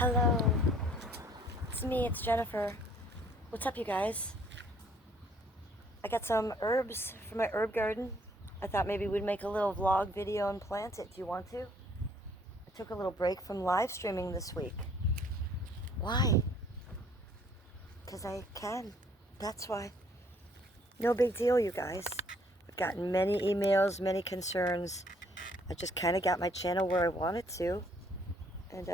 Hello, it's me, it's Jennifer. What's up, you guys? I got some herbs from my herb garden. I thought maybe we'd make a little vlog video and plant it. Do you want to? I took a little break from live streaming this week. Why? Because I can. That's why. No big deal, you guys. I've gotten many emails, many concerns. I just kind of got my channel where I wanted to. And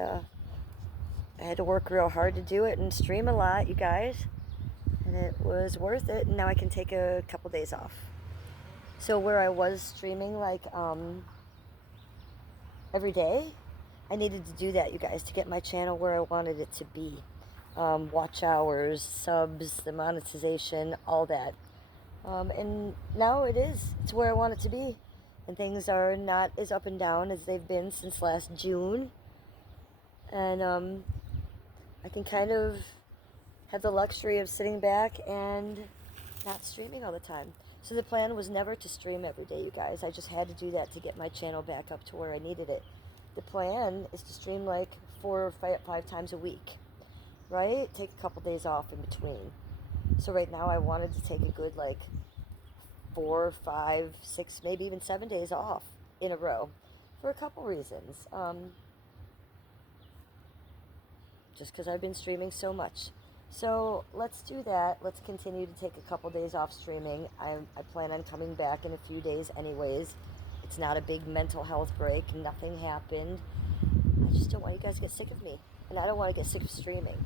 I had to work real hard to do it and stream a lot, you guys. And it was worth it, and now I can take a couple days off. So where I was streaming like every day, I needed to do that, you guys, to get my channel where I wanted it to be. Watch hours, subs, the monetization, all that. And now it's where I want it to be. And things are not as up and down as they've been since last June. And I can kind of have the luxury of sitting back and not streaming all the time. So the plan was never to stream every day, you guys. I just had to do that to get my channel back up to where I needed it. The plan is to stream like 4 or 5 times a week, right? Take a couple days off in between. So right now I wanted to take a good like 4, 5, 6, maybe even 7 days off in a row for a couple reasons. Just because I've been streaming so much. So let's do that. Let's continue to take a couple days off streaming. I plan on coming back in a few days anyways. It's not a big mental health break. Nothing happened. I just don't want you guys to get sick of me. And I don't want to get sick of streaming.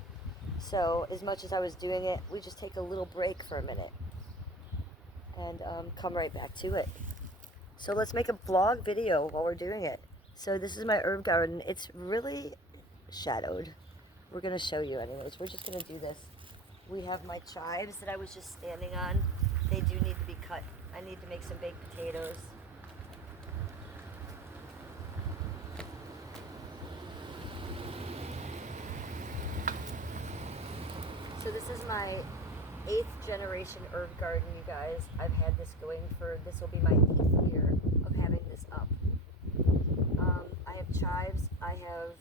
So as much as I was doing it, we just take a little break for a minute. And come right back to it. So let's make a vlog video while we're doing it. So this is my herb garden. It's really shadowed. We're going to show you anyways. We're just going to do this. We have my chives that I was just standing on. They do need to be cut. I need to make some baked potatoes. So this is my 8th generation herb garden, you guys. I've had this going this will be my 8th year of having this up. I have chives, I have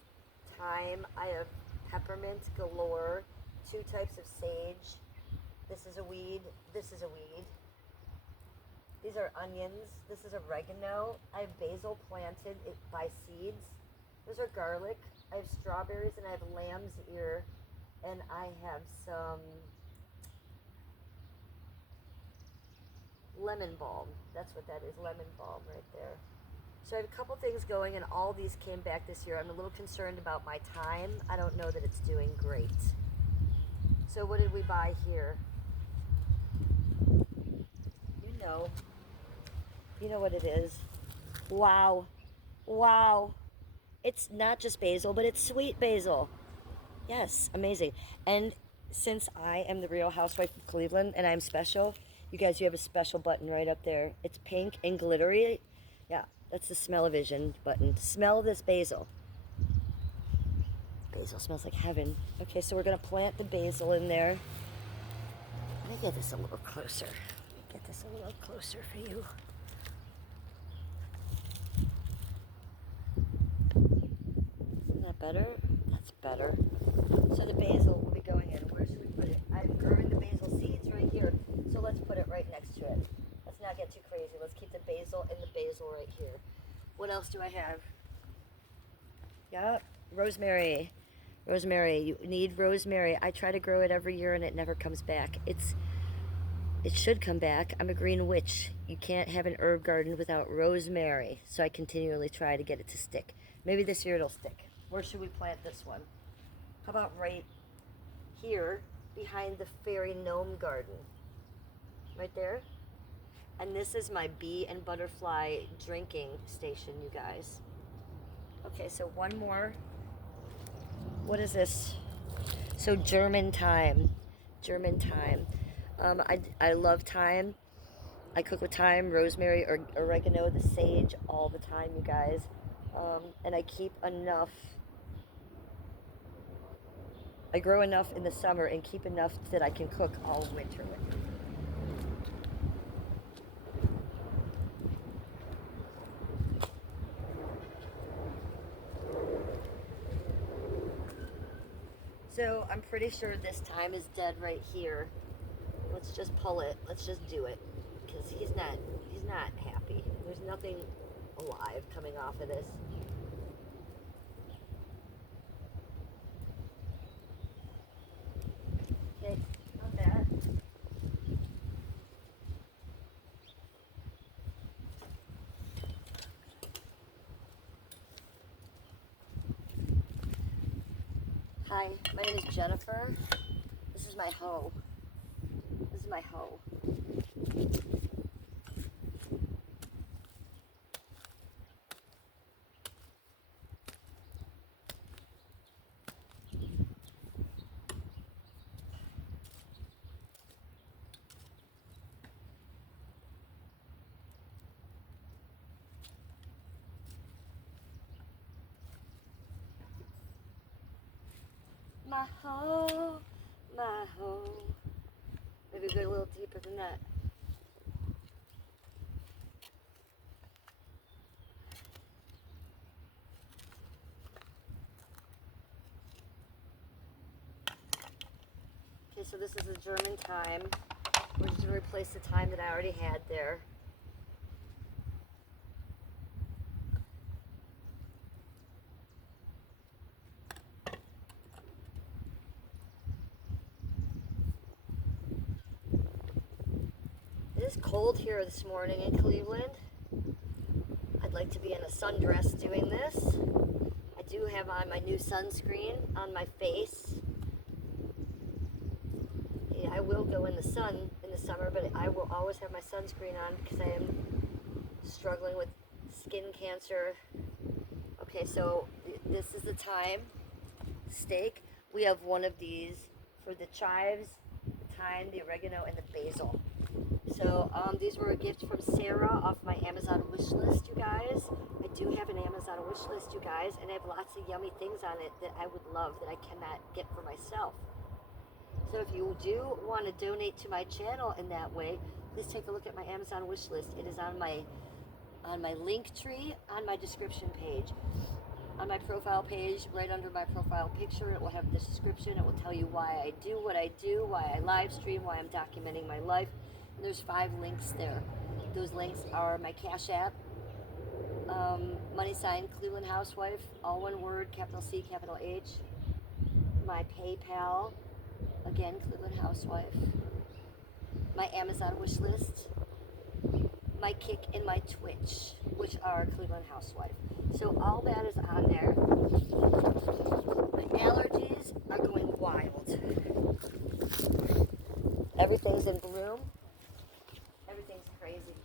thyme, I have peppermint galore, 2 types of sage. This is a weed. This is a weed. These are onions. This is oregano. I have basil planted by seeds. Those are garlic. I have strawberries and I have lamb's ear. And I have some lemon balm. That's what that is, lemon balm right there. So I have a couple things going, and all these came back this year. I'm a little concerned about my thyme. I don't know that it's doing great. So what did we buy here? You know what it is. Wow. Wow. It's not just basil, but it's sweet basil. Yes, amazing. And since I am the Real Housewife of Cleveland and I'm special, you guys, you have a special button right up there. It's pink and glittery. Yeah, that's the smell-o-vision button. Smell this basil. Basil smells like heaven. Okay, so we're going to plant the basil in there. Let me get this a little closer. For you. Isn't that better? That's better. So the basil will be going in. Where should we put it? I'm growing the basil seeds right here. So let's put it right next to it. Let's not get too crazy. Let's keep the basil and the basil right here. What else do I have? Yep, rosemary. Rosemary, you need rosemary. I try to grow it every year and it never comes back. It should come back. I'm a green witch. You can't have an herb garden without rosemary. So I continually try to get it to stick. Maybe this year it'll stick. Where should we plant this one? How about right here behind the fairy gnome garden? Right there? And this is my bee and butterfly drinking station, you guys. Okay, so one more. What is this? So German thyme. I love thyme. I cook with thyme, rosemary, or oregano, the sage all the time, you guys. And I keep enough. I grow enough in the summer and keep enough that I can cook all winter with. So I'm pretty sure this thyme is dead right here. Let's just pull it. Let's just do it. Because he's not happy. There's nothing alive coming off of this. Okay, not bad. Hi, my name is Jennifer. This is my hoe. This is my hoe. My hoe, my hoe. Maybe go a little deeper than that. Okay, so this is a German thyme. We're just going to replace the thyme that I already had there. It is cold here this morning in Cleveland. I'd like to be in a sundress doing this. I do have on my new sunscreen on my face. Yeah, I will go in the sun in the summer, but I will always have my sunscreen on because I am struggling with skin cancer. Okay, so this is the thyme steak. We have one of these for the chives, the thyme, the oregano, and the basil. So these were a gift from Sarah off my Amazon wish list, you guys. I do have an Amazon wish list, you guys, and I have lots of yummy things on it that I would love that I cannot get for myself. So if you do want to donate to my channel in that way, please take a look at my Amazon wish list. It is on my link tree on my description page. On my profile page, right under my profile picture, it will have the description. It will tell you why I do what I do, why I live stream, why I'm documenting my life. And there's 5 links there. Those links are my Cash App, money sign Cleveland Housewife, all one word, capital C, capital H. My PayPal, again, Cleveland Housewife. My Amazon wish list, my Kick, and my Twitch, which are Cleveland Housewife. So all that is on there. My allergies are going wild. Everything's in bloom. Everything's crazy.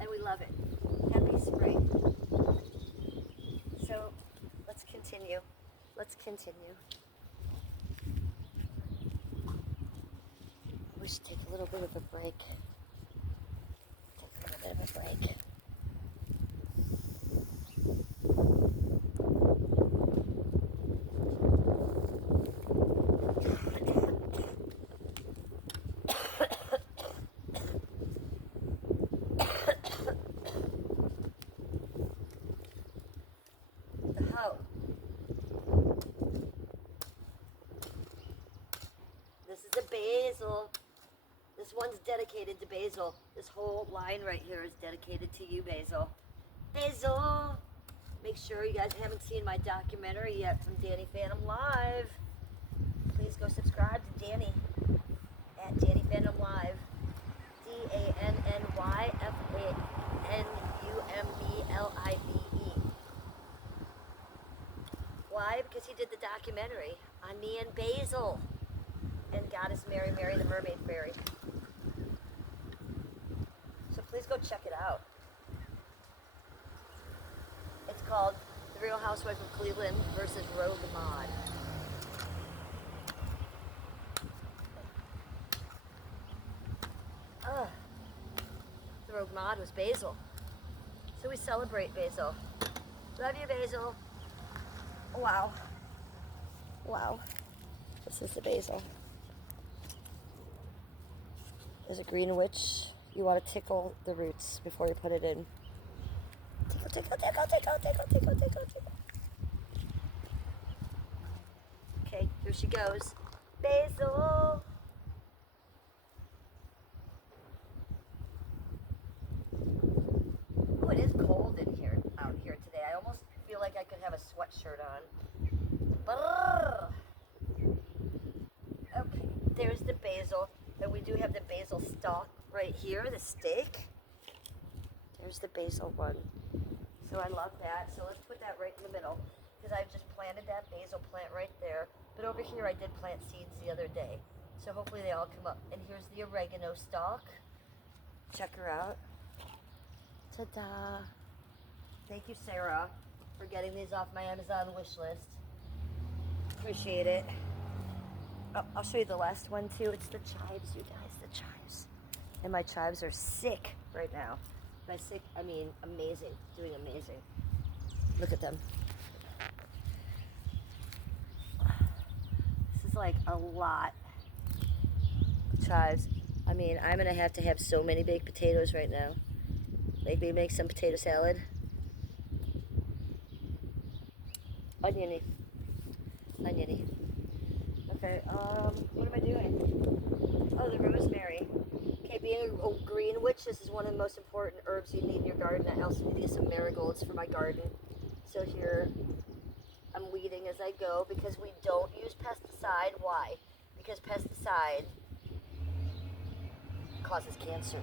And we love it. Happy spring. So let's continue. Let's continue. We should take a little bit of a break. Take a little bit of a break. The hoe. This is the basil. This one's dedicated to Basil. This whole line right here is dedicated to you, Basil. Basil! Make sure you guys haven't seen my documentary yet from Danny Phantom Live. Please go subscribe to Danny at Danny Phantom Live. DANNYFANUMBLIVE. Why? Because he did the documentary on me and Basil and Goddess Mary, Mary the Mermaid Fairy. So please go check it out. It's called The Real Housewife of Cleveland versus Rogue Mod. The Rogue Mod was Basil. So we celebrate Basil. Love you, Basil. Wow. Wow. This is the basil. There's a green witch. You want to tickle the roots before you put it in. Tickle, tickle, tickle, tickle, tickle, tickle, tickle, tickle. Here she goes. Basil. Oh, it is cold out here today. I almost feel like I could have a sweatshirt on. Brrr. Okay, there's the basil. And we do have the basil stalk right here, the steak. There's the basil one. So I love that. So let's put that right in the middle, because I've just planted that basil plant right there. But over here I did plant seeds the other day. So hopefully they all come up. And here's the oregano stalk. Check her out. Ta-da. Thank you, Sarah, for getting these off my Amazon wish list. Appreciate it. Oh, I'll show you the last one too. It's the chives, you guys, the chives. And my chives are sick right now. By sick, I mean amazing, doing amazing. Look at them. This is like a lot of chives. I mean, I'm gonna have to have so many baked potatoes right now. Maybe make some potato salad. Oniony. Oniony. Okay, what am I doing? Oh, the rosemary. Okay, being a green witch, this is one of the most important herbs you need in your garden. I also need some marigolds for my garden. So here, I'm weeding as I go because we don't use pesticide. Why? Because pesticide causes cancer.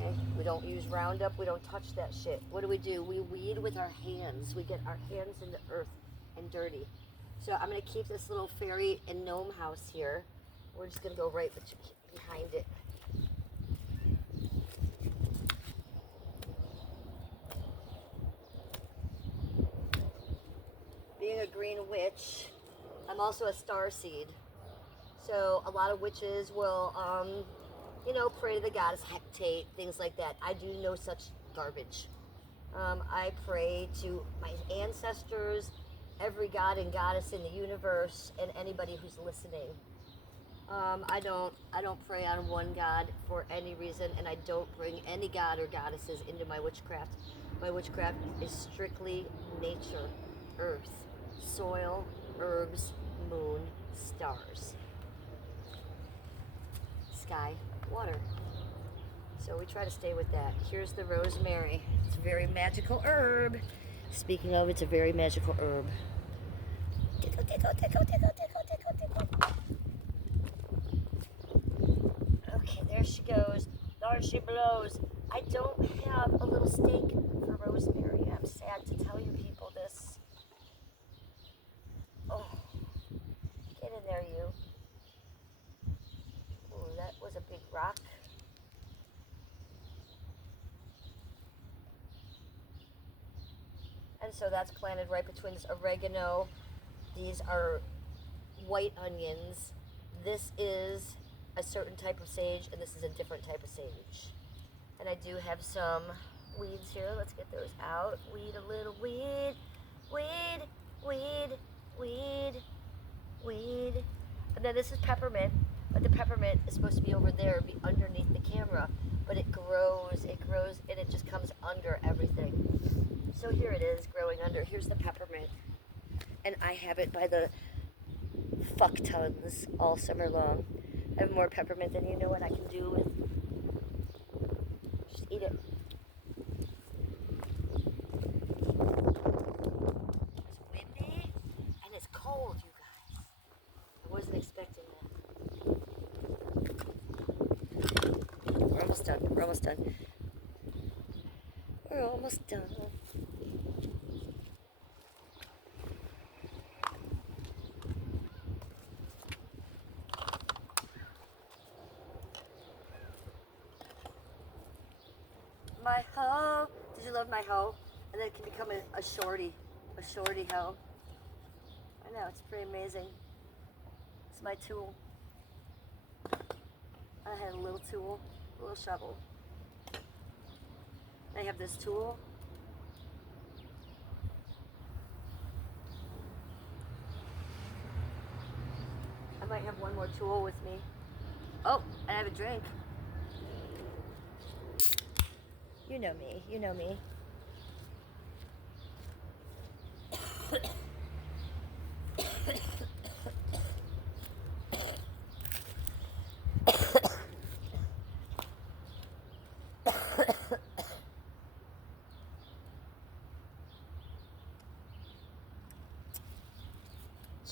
Okay? We don't use Roundup. We don't touch that shit. What do? We weed with our hands. We get our hands in the earth and dirty. So I'm going to keep this little fairy and gnome house here. We're just going to go right behind it. Being a green witch, I'm also a star seed. So a lot of witches will, pray to the goddess Hecate, things like that. I do no such garbage. I pray to my ancestors, every god and goddess in the universe, and anybody who's listening. I don't pray on one god for any reason, and I don't bring any god or goddesses into my witchcraft. My witchcraft is strictly nature, earth, soil, herbs, moon, stars, sky, water. So we try to stay with that. Here's the rosemary. It's a very magical herb. Speaking of, it's a very magical herb. Tickle, tickle, tickle, tickle, tickle, tickle, tickle. Okay, there she goes. There she blows. I don't have a little stake for rosemary. I'm sad to tell you people this. Oh, get in there, you. Ooh, that was a big rock. And so that's planted right between this oregano. These are white onions. This is a certain type of sage, and this is a different type of sage. And I do have some weeds here. Let's get those out. Weed, a little weed. Weed, weed, weed, weed. And then this is peppermint, but the peppermint is supposed to be over there, be underneath the camera. But it grows, and it just comes under everything. So here it is, growing under. Here's the peppermint. And I have it by the fuck tons all summer long. I have more peppermint than you know what I can do with. Just eat it. It's windy and it's cold, you guys. I wasn't expecting that. We're almost done. We're almost done. We're almost done. My hoe. Did you love my hoe? And then it can become a shorty hoe. I know, it's pretty amazing. It's my tool. I had a little tool, a little shovel. I have this tool. I might have one more tool with me. Oh, and I have a drink. You know me, you know me.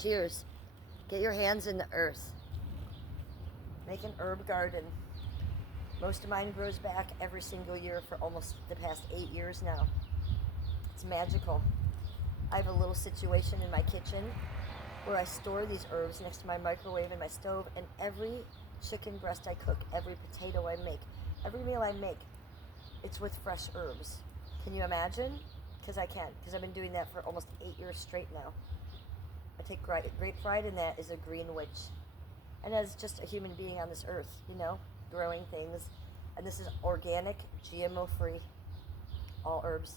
Cheers. Get your hands in the earth. Make an herb garden. Most of mine grows back every single year for almost the past 8 years now. It's magical. I have a little situation in my kitchen where I store these herbs next to my microwave and my stove, and every chicken breast I cook, every potato I make, every meal I make, it's with fresh herbs. Can you imagine? Because I can, because I've been doing that for almost 8 years straight now. I take great pride in that as a green witch. And as just a human being on this earth, you know, growing things. And this is organic, GMO-free, all herbs.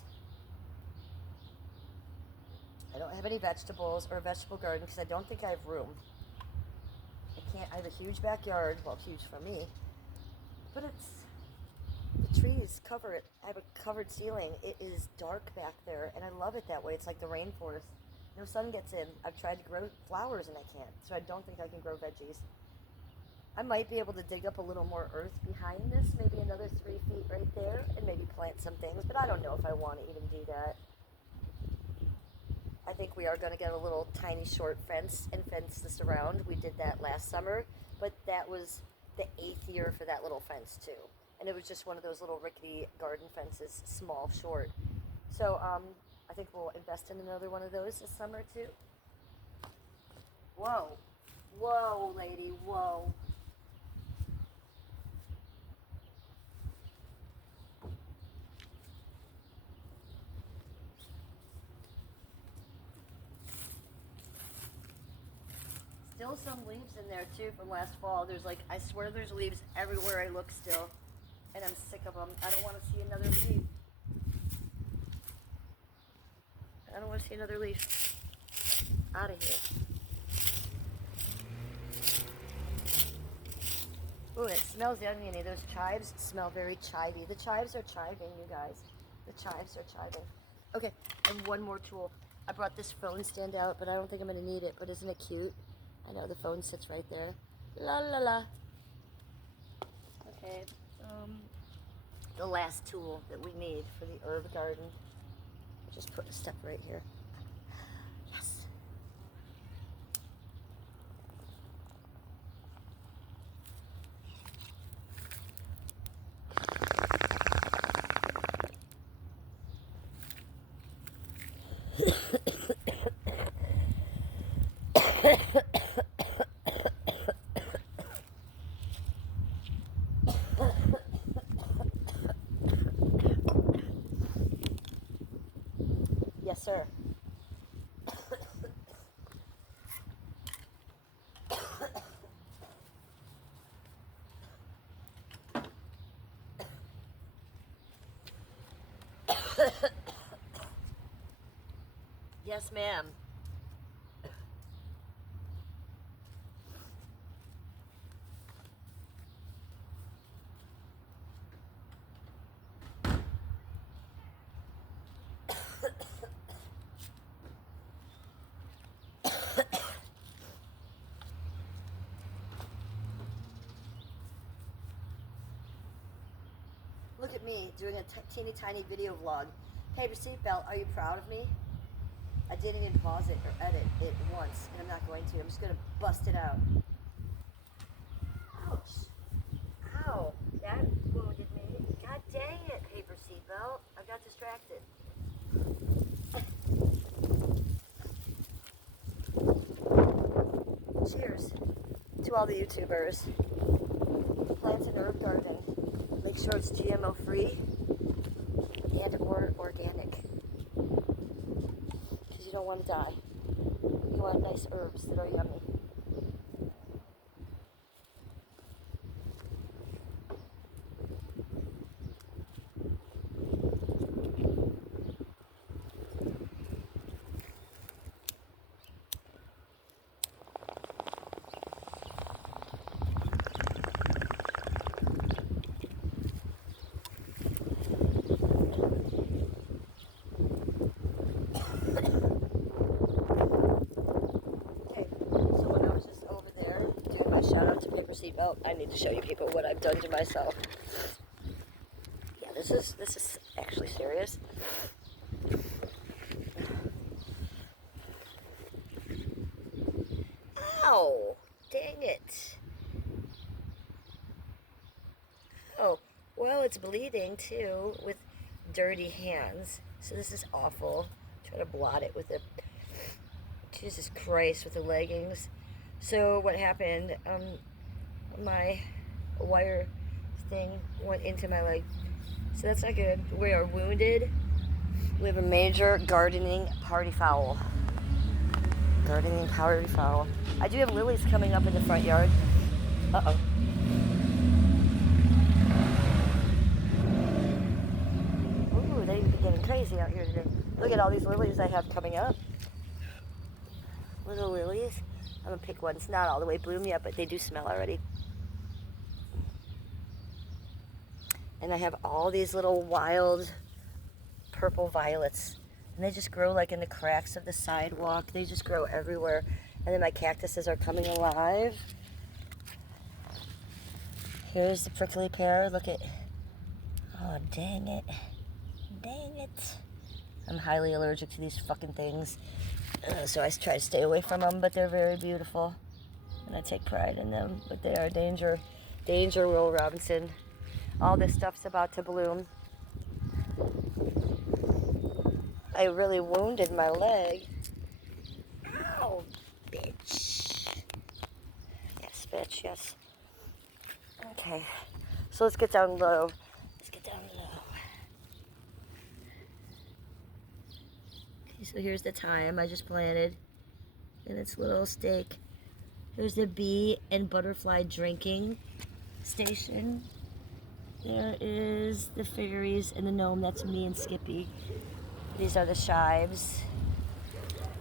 I don't have any vegetables or a vegetable garden because I don't think I have room. I have a huge backyard, well, huge for me, but the trees cover it. I have a covered ceiling. It is dark back there, and I love it that way. It's like the rainforest. No sun gets in. I've tried to grow flowers, and I can't, so I don't think I can grow veggies. I might be able to dig up a little more earth behind this, maybe another 3 feet right there, and maybe plant some things, but I don't know if I want to even do that. I think we are going to get a little tiny short fence and fence this around. We did that last summer, but that was the 8th year for that little fence too. And it was just one of those little rickety garden fences, small, short. So I think we'll invest in another one of those this summer too. Whoa. Whoa, lady, whoa. Still some leaves in there too from last fall. There's like, I swear there's leaves everywhere I look still. And I'm sick of them. I don't want to see another leaf. I don't want to see another leaf. Out of here. Ooh, it smells oniony. Those chives smell very chivy. The chives are chiving, you guys. The chives are chiving. Okay, and one more tool. I brought this phone stand out, but I don't think I'm going to need it. But isn't it cute? I know the phone sits right there. La la la. Okay. The last tool that we need for the herb garden. I'll just put a step right here. Yes. Yes, sir. Yes, ma'am. Look at me doing a teeny tiny video vlog. Hey, your seatbelt, are you proud of me? I didn't even pause it or edit it once, and I'm not going to. I'm just going to bust it out. Ouch. Ow. That wounded me. God dang it, paper seatbelt. I got distracted. Cheers to all the YouTubers. Plant an herb garden. Make sure it's GMO free and or organic. Because you don't want to die. You want nice herbs that are yummy. Shout out to paper seatbelt. I need to show you people what I've done to myself. Yeah, this is actually serious. Ow! Dang it. Oh, well, it's bleeding too with dirty hands. So this is awful. Try to blot it with it. Jesus Christ, with the leggings. So what happened? My wire thing went into my leg. So that's not good. We are wounded. We have a major gardening party foul. Gardening party foul. I do have lilies coming up in the front yard. Uh-oh. Ooh, they be getting crazy out here today. Look at all these lilies I have coming up. Little lilies. I'm gonna pick one. It's not all the way bloomed yet, but they do smell already. And I have all these little wild purple violets. And they just grow like in the cracks of the sidewalk. They just grow everywhere. And then my cactuses are coming alive. Here's the prickly pear. Look at... Oh, dang it. Dang it. I'm highly allergic to these fucking things. So I try to stay away from them, but they're very beautiful. And I take pride in them. But they are danger. Danger, Will Robinson. All this stuff's about to bloom. I really wounded my leg. Ow, bitch. Yes, bitch, yes. Okay, so let's get down low. Let's get down low. Okay, so here's the thyme I just planted in its little stake. Here's the bee and butterfly drinking station. There is the fairies and the gnome. That's me and Skippy. These are the chives.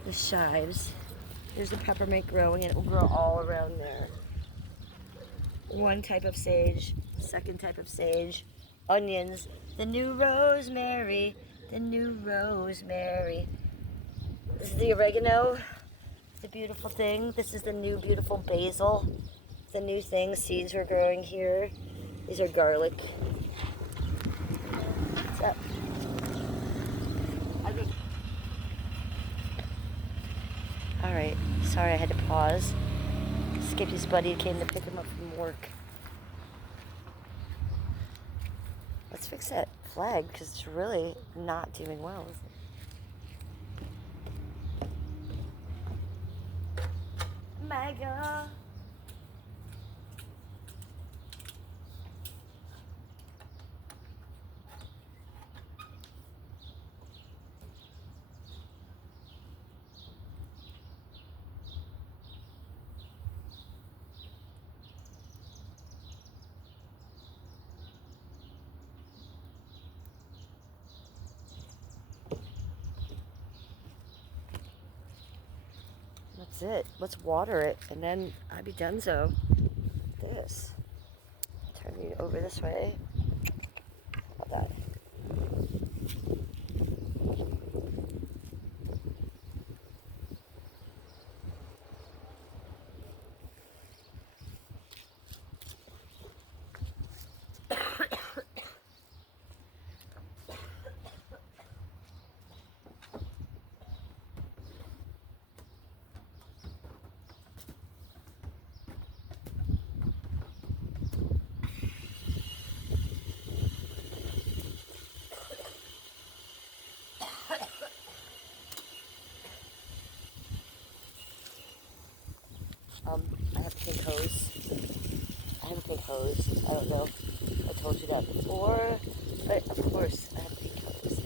The chives. There's the peppermint growing, and it will grow all around there. One type of sage, second type of sage, onions, the new rosemary, the new rosemary. This is the oregano, it's a beautiful thing. This is the new beautiful basil, the new thing. Seeds are growing here. These are garlic. What's up? All right, sorry I had to pause. Skippy's buddy came to pick him up from work. Let's fix that flag because it's really not doing well, is it? My God. That's it. Let's water it, and then I'll be donezo. This. Turn you over this way. How about that? I have a pink hose. I have a pink hose. I don't know if I told you that before, but of course I have a pink hose.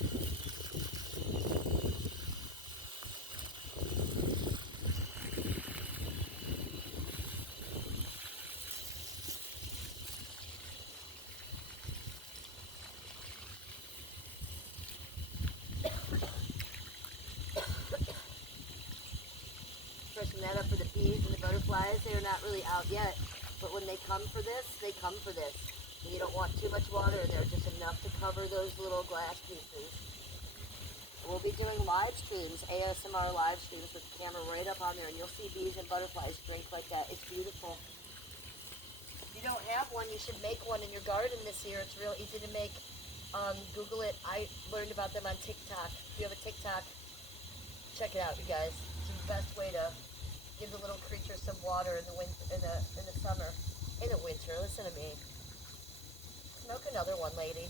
Freshen that up for the bees and the butterflies. They're not really out yet, but when they come for this, they come for this. And you don't want too much water in there, just enough to cover those little glass pieces. We'll be doing live streams, ASMR live streams with the camera right up on there, and you'll see bees and butterflies drink like that. It's beautiful. If you don't have one, you should make one in your garden this year. It's real easy to make. Google it. I learned about them on TikTok. If you have a TikTok, check it out, you guys. It's the best way to Give the little creature some water in the winter, in the summer, in the winter. Listen to me. Smoke another one, lady.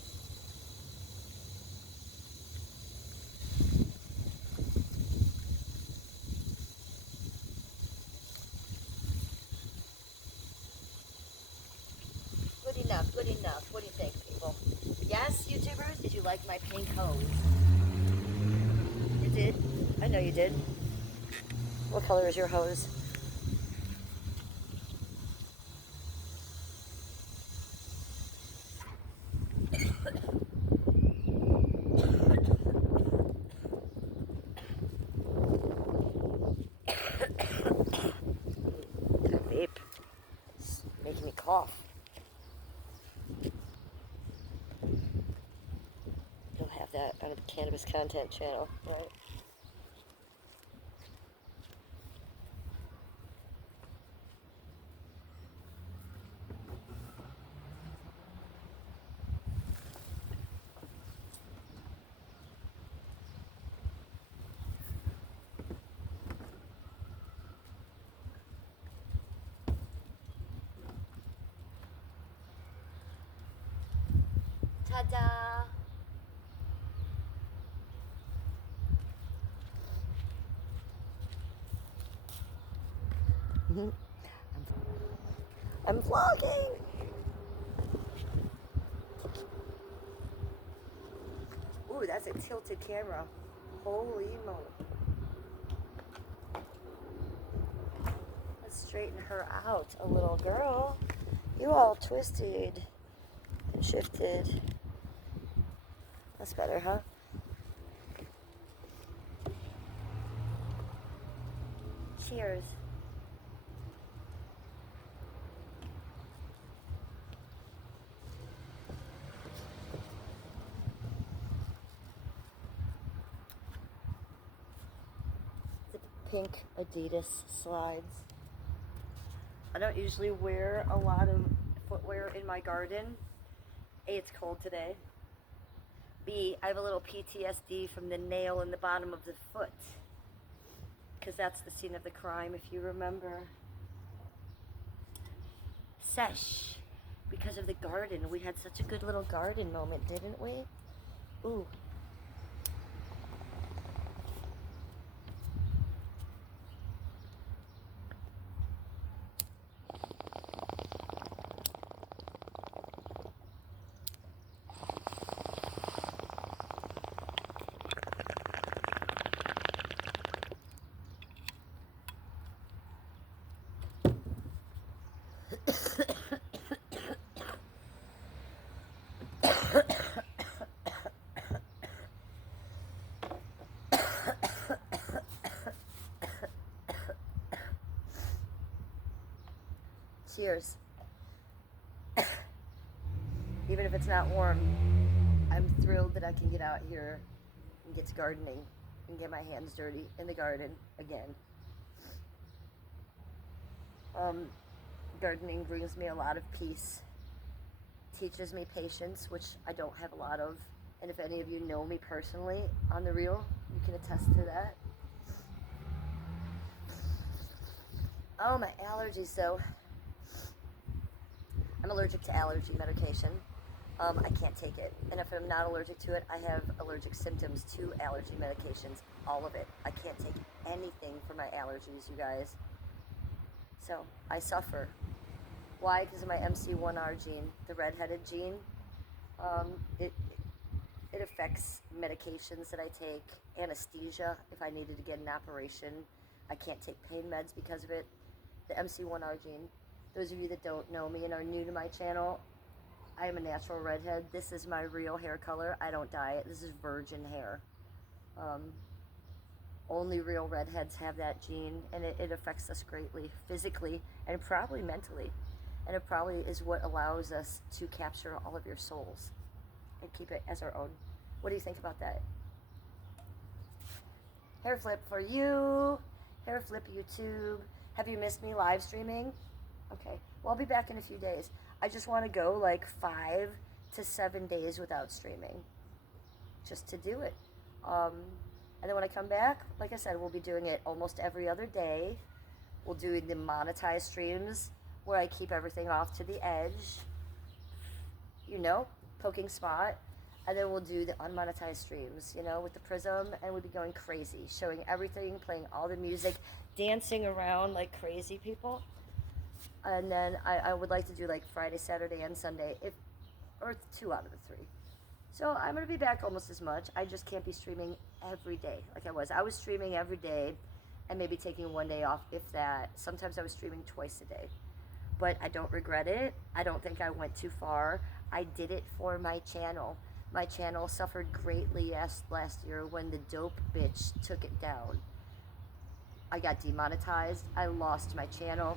Good enough. Good enough. What do you think, people? Yes, YouTubers. Did you like my pink hose? You did. I know you did. What color is your hose? That vape is making me cough. You'll have that on the cannabis content channel, right? Ta-da! I'm vlogging! Ooh, that's a tilted camera. Holy moly. Let's straighten her out a little, girl. You all twisted and shifted. That's better, huh? Cheers. The pink Adidas slides. I don't usually wear a lot of footwear in my garden. A, it's cold today. B, I have a little PTSD from the nail in the bottom of the foot. Because that's the scene of the crime, if you remember. Sesh, because of the garden. We had such a good little garden moment, didn't we? Ooh. Cheers. Even if it's not warm, I'm thrilled that I can get out here and get to gardening and get my hands dirty in the garden again. Gardening brings me a lot of peace, teaches me patience, which I don't have a lot of. And if any of you know me personally on the real, you can attest to that. Oh, my allergies, though. I'm allergic to allergy medication. I can't take it. And if I'm not allergic to it, I have allergic symptoms to allergy medications. All of it. I can't take anything for my allergies, you guys. So I suffer. Why? Because of my MC1R gene, the redheaded gene. It affects medications that I take, anesthesia if I needed to get an operation. I can't take pain meds because of it. The MC1R gene. Those of you that don't know me and are new to my channel, I am a natural redhead. This is my real hair color. I don't dye it. This is virgin hair. Only real redheads have that gene, and it affects us greatly, physically and probably mentally. And it probably is what allows us to capture all of your souls and keep it as our own. What do you think about that? Hair flip for you. Hair flip YouTube. Have you missed me live streaming? Okay, well, I'll be back in a few days. I just want to go like 5 to 7 days without streaming, just to do it. And then when I come back, like I said, we'll be doing it almost every other day We'll do the monetized streams where I keep everything off to the edge, you know, poking spot. And then we'll do the unmonetized streams, you know, with the prism, and we'll be going crazy, showing everything, playing all the music, dancing around like crazy people. And then I would like to do like Friday, Saturday, and Sunday, or 2 out of the 3. So I'm going to be back almost as much. I just can't be streaming every day like I was. I was streaming every day and maybe taking 1 day off, if that. Sometimes I was streaming twice a day. But I don't regret it. I don't think I went too far. I did it for my channel. My channel suffered greatly last year when the dope bitch took it down. I got demonetized. I lost my channel.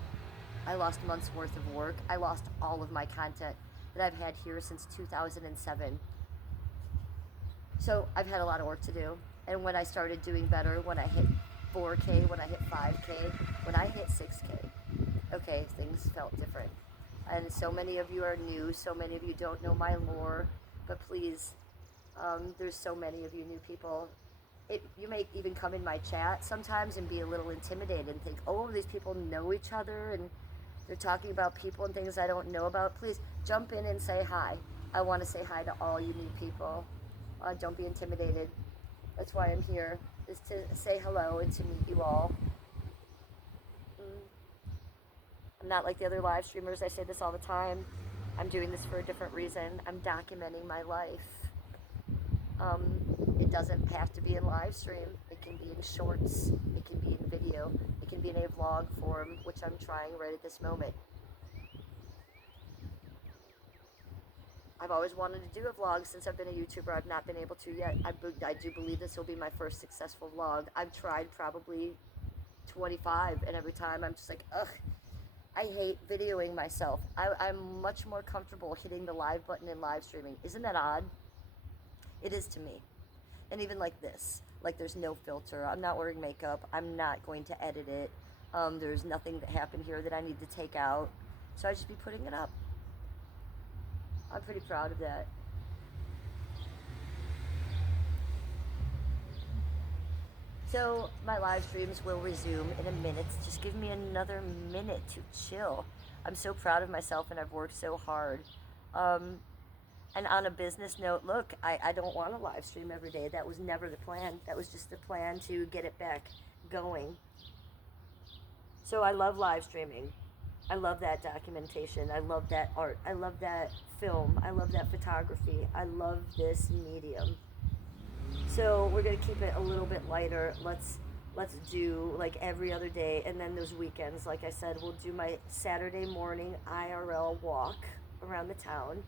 I lost months worth of work. I lost all of my content that I've had here since 2007. So I've had a lot of work to do. And when I started doing better, when I hit 4K, when I hit 5K, when I hit 6K, okay, things felt different. And so many of you are new, so many of you don't know my lore, but please, there's so many of you new people. You may even come in my chat sometimes and be a little intimidated and think, oh, these people know each other and they're talking about people and things I don't know about. Please jump in and say hi. I want to say hi to all you new people. Don't be intimidated. That's why I'm here, is to say hello and to meet you all. I'm not like the other live streamers. I say this all the time. I'm doing this for a different reason. I'm documenting my life. It doesn't have to be in live stream. It can be in shorts. It can be in video. It can be in a vlog form, which I'm trying right at this moment. I've always wanted to do a vlog since I've been a YouTuber. I've not been able to yet. I do believe this will be my first successful vlog. I've tried probably 25, and every time I'm just like, ugh, I hate videoing myself. I'm much more comfortable hitting the live button and live streaming. Isn't that odd? It is to me. And even like this, like there's no filter. I'm not wearing makeup. I'm not going to edit it. There's nothing that happened here that I need to take out. So I just be putting it up. I'm pretty proud of that. So my live streams will resume in a minute. Just give me another minute to chill. I'm so proud of myself and I've worked so hard. And on a business note, look, I don't want to live stream every day. That was never the plan. That was just the plan to get it back going. So I love live streaming. I love that documentation. I love that art. I love that film. I love that photography. I love this medium. So we're going to keep it a little bit lighter. Let's do like every other day, and then those weekends, like I said, we'll do my Saturday morning IRL walk around the town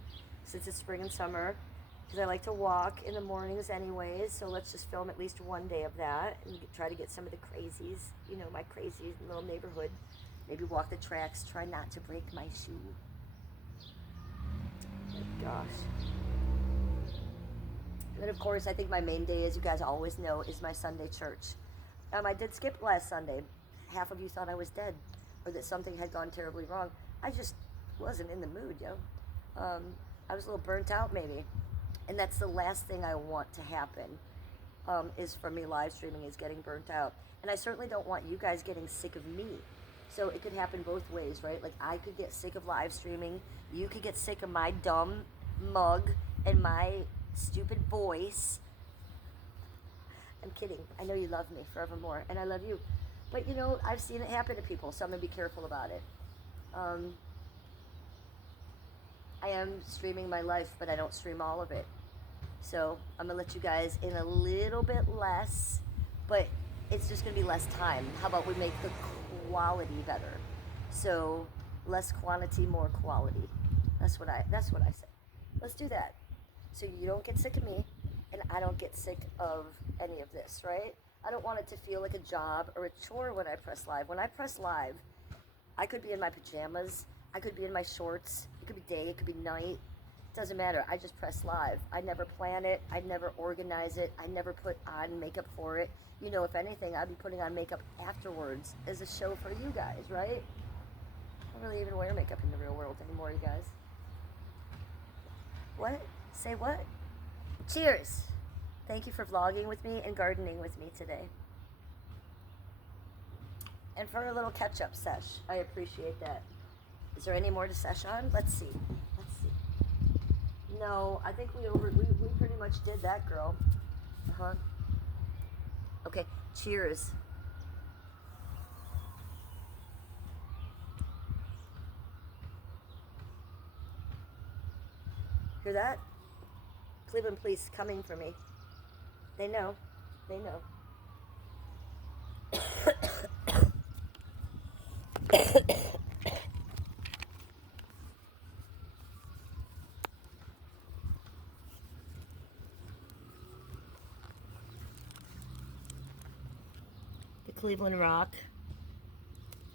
since it's spring and summer, because I like to walk in the mornings anyways. So let's just film at least 1 day of that and try to get some of the crazies, you know, my crazy little neighborhood. Maybe walk the tracks, try not to break my shoe. Oh my gosh. And then of course, I think my main day, as you guys always know, is my Sunday church. I did skip last Sunday. Half of you thought I was dead or that something had gone terribly wrong. I just wasn't in the mood, yo. I was a little burnt out maybe. And that's the last thing I want to happen, is for me live streaming, is getting burnt out. And I certainly don't want you guys getting sick of me. So it could happen both ways, right? Like I could get sick of live streaming. You could get sick of my dumb mug and my stupid voice. I'm kidding. I know you love me forevermore, and I love you. But you know, I've seen it happen to people, so I'm gonna be careful about it. I am streaming my life, but I don't stream all of it. So I'm gonna let you guys in a little bit less, but it's just gonna be less time. How about we make the quality better? So less quantity, more quality. That's what I say. Let's do that. So you don't get sick of me, and I don't get sick of any of this, right? I don't want it to feel like a job or a chore when I press live. When I press live, I could be in my pajamas, I could be in my shorts, it could be day, it could be night. It doesn't matter. I just press live. I never plan it. I never organize it. I never put on makeup for it. You know, if anything, I'd be putting on makeup afterwards as a show for you guys, right? I don't really even wear makeup in the real world anymore, you guys. What? Say what? Cheers! Thank you for vlogging with me and gardening with me today. And for a little catch-up, Sesh. I appreciate that. Is there any more to Sesh on? Let's see. Let's see. No, I think we pretty much did that, girl. Uh-huh. Okay, cheers. Hear that? Cleveland police coming for me. They know. They know. The Cleveland Rock.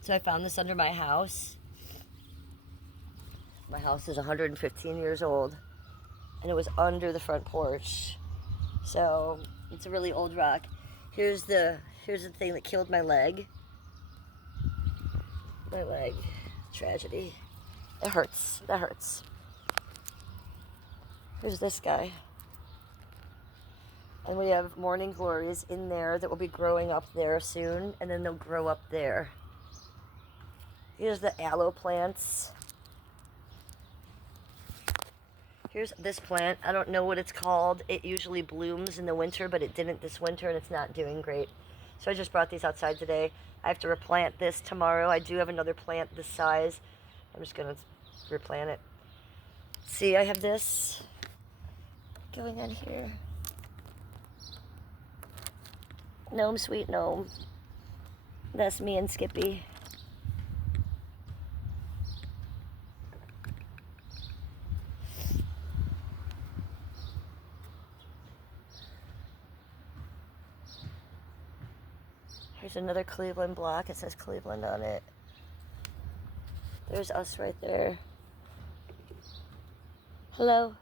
So I found this under my house. My house is 115 years old. And it was under the front porch. So it's a really old rock. Here's the thing that killed my leg. My leg. Tragedy. It hurts. That hurts. Here's this guy. And we have morning glories in there that will be growing up there soon. And then they'll grow up there. Here's the aloe plants. Here's this plant. I don't know what it's called. It usually blooms in the winter, but it didn't this winter, and it's not doing great. So I just brought these outside today. I have to replant this tomorrow. I do have another plant this size. I'm just going to replant it. See, I have this going on here. Gnome, sweet gnome. That's me and Skippy. Here's another Cleveland block. It says Cleveland on it. There's us right there. Hello.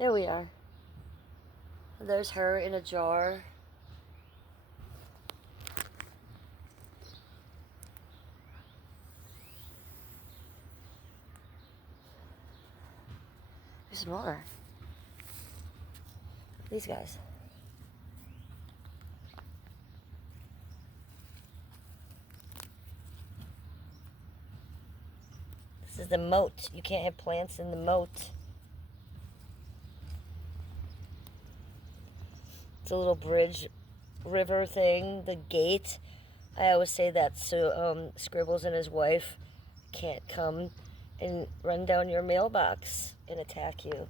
There we are. There's her in a jar. There's more. These guys. This is the moat. You can't have plants in the moat. It's a little bridge river thing. The gate. I always say that so Scribbles and his wife can't come and run down your mailbox and attack you.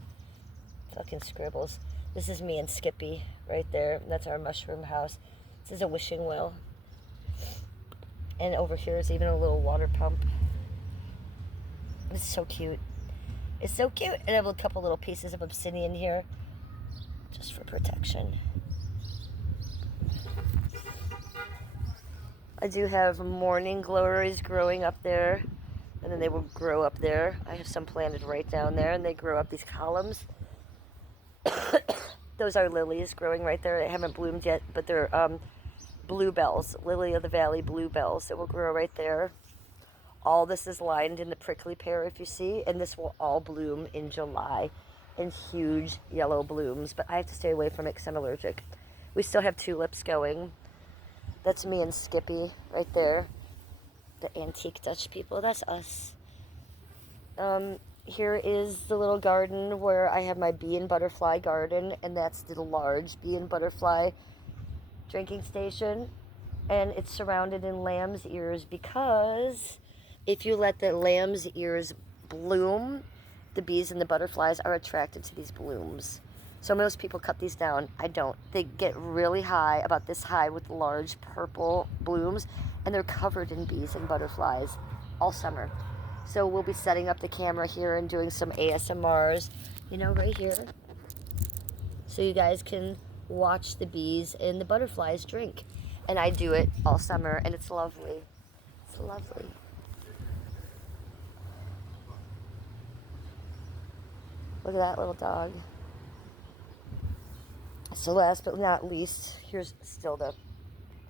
Fucking Scribbles. This is me and Skippy right there. That's our mushroom house. This is a wishing well. And over here is even a little water pump. It's so cute. It's so cute. And I have a couple little pieces of obsidian here. Just for protection. I do have morning glories growing up there. And then they will grow up there. I have some planted right down there. And they grow up these columns. Those are lilies growing right there. They haven't bloomed yet. But they're bluebells. Lily of the Valley bluebells that will grow right there. All this is lined in the prickly pear, if you see, and this will all bloom in July in huge yellow blooms, but I have to stay away from it because I'm allergic. We still have tulips going. That's me and Skippy right there. The antique Dutch people, that's us. Here is the little garden where I have my bee and butterfly garden, and that's the large bee and butterfly drinking station, and it's surrounded in lamb's ears because if you let the lamb's ears bloom, the bees and the butterflies are attracted to these blooms. So most people cut these down. I don't. They get really high, about this high, with large purple blooms, and they're covered in bees and butterflies all summer. So we'll be setting up the camera here and doing some ASMRs, right here. So you guys can watch the bees and the butterflies drink. And I do it all summer, and it's lovely. It's lovely. Look at that little dog. So last but not least, here's still the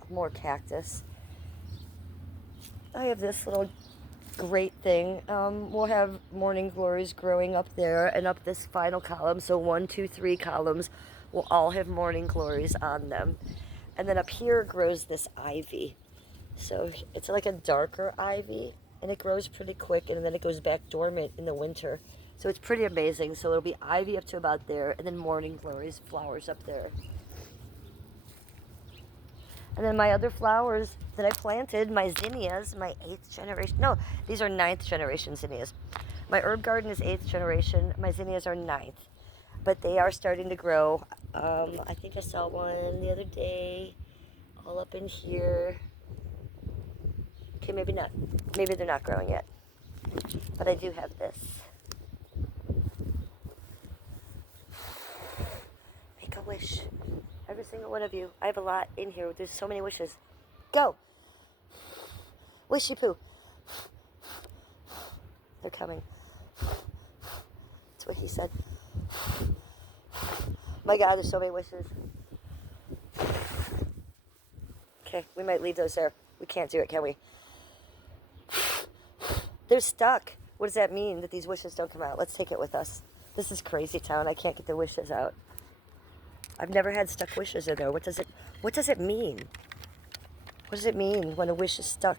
more cactus. I have this little great thing. We'll have morning glories growing up there and up this final column. So 1, 2, 3 columns will all have morning glories on them. And then up here grows this ivy. So it's like a darker ivy, and it grows pretty quick, and then it goes back dormant in the winter. So it's pretty amazing. So it'll be ivy up to about there, and then morning glories flowers up there. And then my other flowers that I planted, my zinnias, my 8th generation. No, these are 9th generation zinnias. My herb garden is 8th generation. My zinnias are 9th. But they are starting to grow. I think I saw one the other day, all up in here. Okay, maybe not. Maybe they're not growing yet. But I do have this. Make a wish. Every single one of you. I have a lot in here. There's so many wishes. Go. Wishy poo. They're coming. That's what he said. My God, there's so many wishes. Okay, we might leave those there. We can't do it, can we? They're stuck. What does that mean, that these wishes don't come out? Let's take it with us. This is crazy town. I can't get the wishes out. I've never had stuck wishes in there. What does it mean? What does it mean when a wish is stuck?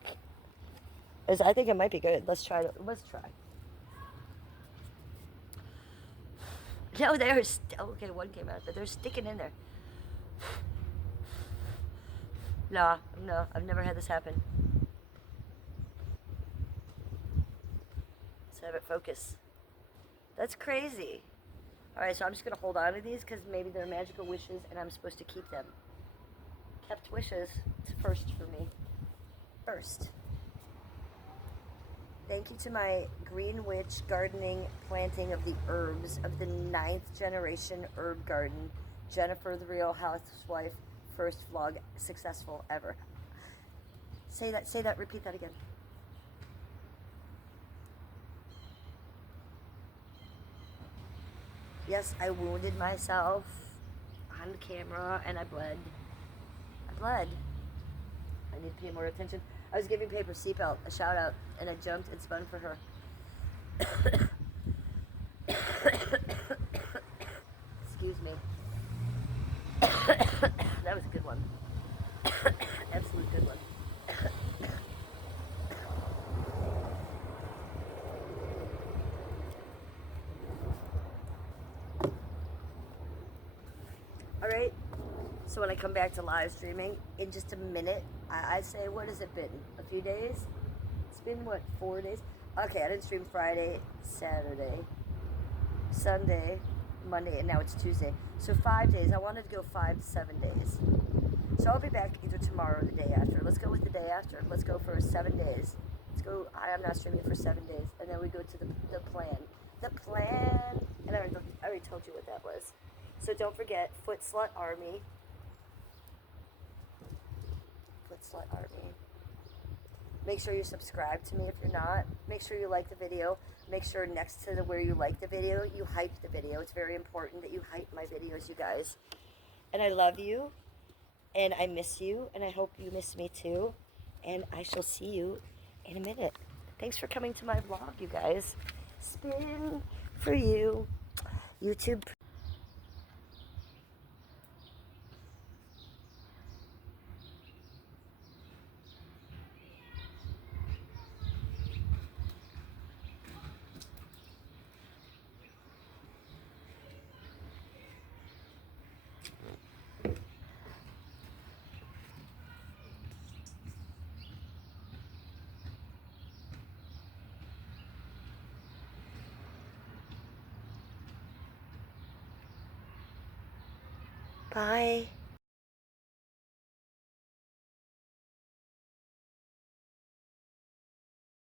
I think it might be good. Let's try. Let's try. No, they're okay. One came out, but they're sticking in there. No, I've never had this happen. Let's have it focus. That's crazy. All right, so I'm just gonna hold on to these because maybe they're magical wishes, and I'm supposed to keep them. Kept wishes. It's first for me. First. Thank you to my Green Witch gardening planting of the herbs of the 9th generation herb garden. Jennifer, the Real Housewife, first vlog successful ever. Say that, repeat that again. Yes, I wounded myself on camera and I bled. I need to pay more attention. I was giving Paper Seatbelt a shout out and I jumped and spun for her. Excuse me. That was a good one. Absolute good one. Alright, so when I come back to live streaming in just a minute, I say, what has it been? A few days? It's been, what, 4 days? Okay, I didn't stream Friday, Saturday, Sunday, Monday, and now it's Tuesday. So 5 days. I wanted to go 5 to 7 days. So I'll be back either tomorrow or the day after. Let's go with the day after. Let's go for 7 days. Let's go. I am not streaming for 7 days. And then we go to the plan. The plan. And I already told you what that was. So don't forget, Foot Slut Army. Foot Slut Army. Make sure you subscribe to me if you're not. Make sure you like the video. Make sure next to where you like the video, you hype the video. It's very important that you hype my videos, you guys. And I love you. And I miss you. And I hope you miss me too. And I shall see you in a minute. Thanks for coming to my vlog, you guys. Spin for you. YouTube. Bye.